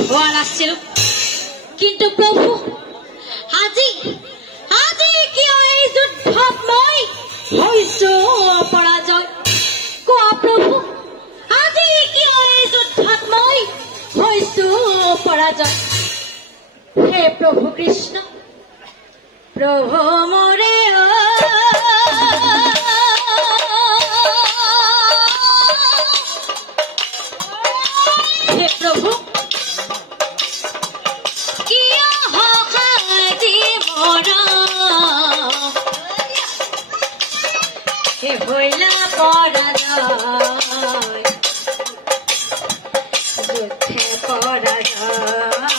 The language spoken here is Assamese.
হোৱা নাছিল কিন্তু প্ৰভু আজি আজি কিয় এই যুদ্ধত মই হৈছো পৰাজয় কোৱা প্ৰভু আজি কিয় এই যুদ্ধত মই হৈছো পৰাজয় হে প্ৰভু কৃষ্ণ প্ৰভু মোৰে হে প্ৰভু কিয় হসাদি মৰা হে হইলা পৰাজয় যুদ্ধে পৰাজয়